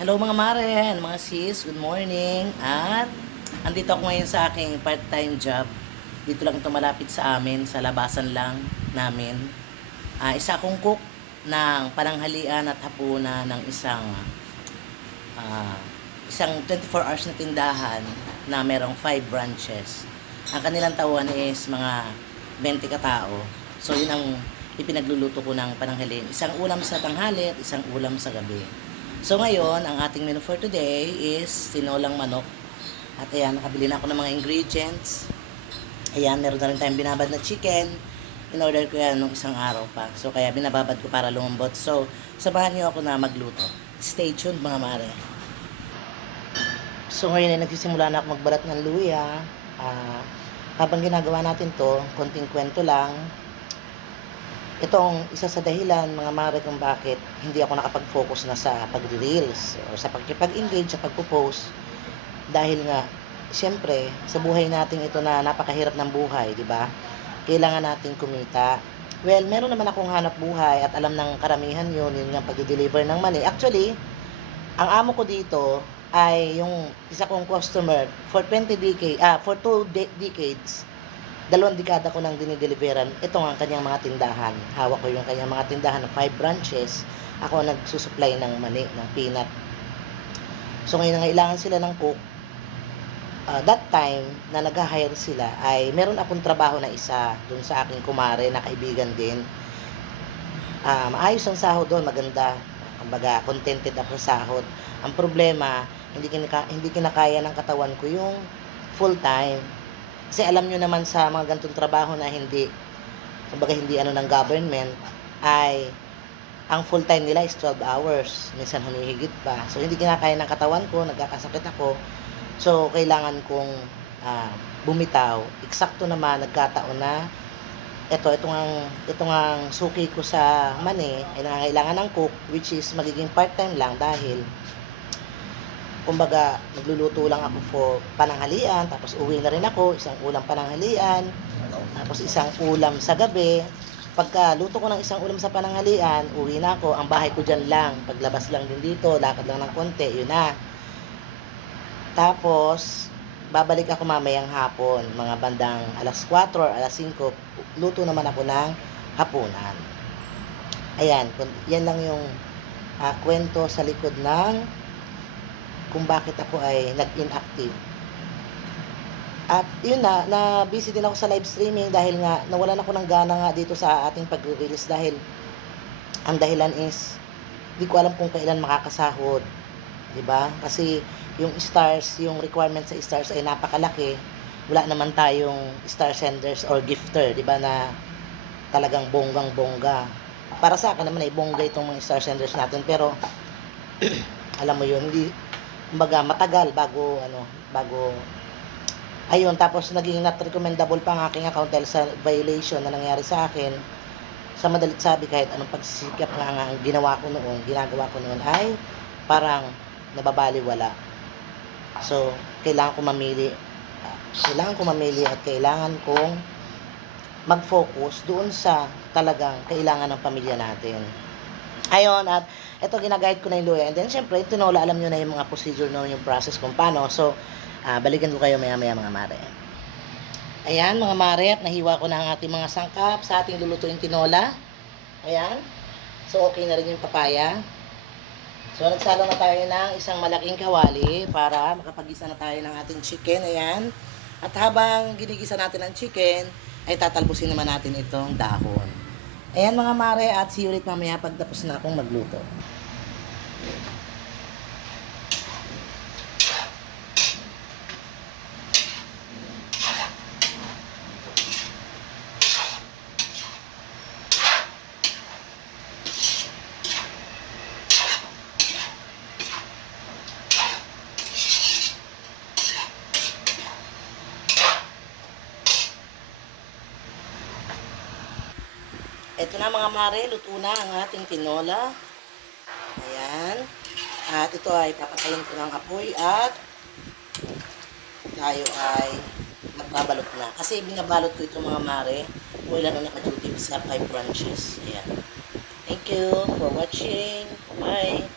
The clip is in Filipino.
Hello mga mare, mga sis, good morning. At andito ako ngayon sa aking part-time job. Dito lang ito malapit sa amin, sa labasan lang namin. Isa akong cook ng pananghalian at hapunan ng ah, isang 24 hours na tindahan na merong 5 branches. Ang kanilang tauhan is mga 20 katao. So yun ang ipinagluluto ko ng pananghalian. Isang ulam sa tanghali at isang ulam sa gabi. So ngayon, ang ating menu for today is tinolang manok. At ayan, nakabili na ako ng mga ingredients. Ayan, meron na rin tayong binabad na chicken. In-order ko yan nung isang araw pa. So kaya binababad ko para lumambot. So, sabahan niyo ako na magluto. Stay tuned mga mare. So ngayon ay nagsisimula na ako magbalat ng luya. Habang ginagawa natin to, konting kwento lang. Itong isa sa dahilan mga mare kung bakit hindi ako nakapag-focus na sa pag-reels o sa pag-engage sa pagpo-post dahil nga siyempre sa buhay natin ito na napakahirap ng buhay, di ba? Kailangan nating kumita. Well, meron naman akong hanap buhay at alam ng karamihan yun yung pag-deliver ng money. Actually, ang amo ko dito ay yung isa kong customer for 2 decades. 2 dekada ko nang dinideliveran. Ito ang kanyang mga tindahan. Hawak ko yung kanyang mga tindahan ng 5 branches. Ako ang nagsusupply ng mani, ng peanut. So ngayon nangailangan sila ng cook. That time na nag-hire sila ay meron akong trabaho na isa dun sa aking kumare na kaibigan din. Maayos ang sahod doon, maganda. Kumbaga, contented ako sa sahod. Ang problema, hindi kinakaya ng katawan ko yung full time. Kasi alam nyo naman sa mga ganitong trabaho na kumbaga hindi ng government, ay ang full time nila is 12 hours. Minsan humihigit pa. So hindi kinakaya ng katawan ko, nagkakasakit ako. So kailangan kong bumitaw. Eksakto naman, nagkataon na itong ang suki ko sa mani ay nangangailangan ng cook, which is magiging part-time lang dahil kumbaga nagluluto lang ako for pananghalian, tapos uwi na rin ako, isang ulam pananghalian, tapos isang ulam sa gabi. Pagka luto ko ng isang ulam sa pananghalian, uwi na ako, ang bahay ko dyan lang, paglabas lang din dito, lakad lang ng konti, yun na. Tapos babalik ako mamayang hapon, mga bandang alas 4 or alas 5, luto naman ako ng hapunan. Ayan, yan lang yung kwento sa likod ng kung bakit ako ay nag-inactive. At yun na busy din ako sa live streaming dahil nga nawalan ako ng gana nga dito sa ating pag-release dahil ang dahilan is di ko alam kung kailan makakasahod, 'di ba? Kasi yung stars, yung requirement sa stars ay napakalaki. Wala naman tayong star senders or gifter, 'di ba, na talagang bonggang-bongga. Para sa akin naman ay bongga itong mga star senders natin, pero alam mo yun, hindi, kumbaga matagal bago ayun. Tapos naging not recommendable pa ang aking account dahil sa violation na nangyari sa akin. Sa madalit sabi, kahit anong pagsisikap nga ang ginagawa ko noon ay parang nababaliwala. So kailangan ko mamili at kailangan kong mag-focus doon sa talagang kailangan ng pamilya natin. Ayun, at ito ginaguide ko na yung luya. And then, syempre, tinola, alam nyo na yung mga procedure na yung process kung paano. So, balikan ko kayo maya-maya mga mare. Ayan, mga mare, at nahiwa ko na ang ating mga sangkap sa ating lulutuin tinola. Ayan. So, okay na rin yung papaya. So, nagsalo na tayo ng isang malaking kawali para makapagisa na tayo ng ating chicken. Ayan. At habang ginigisa natin ang chicken, ay tatalbusin naman natin itong dahon. Ayan mga mare, at see you ulit mamaya pagtapos na akong magluto. Ito na mga mare, luto na ang ating tinola. Ayan. At ito ay papatayin ko ng apoy at tayo ay magbabalot na. Kasi binabalot ko ito mga mare. Kung ilan ang naka-duty sa 5 branches. Ayan. Thank you for watching. Bye.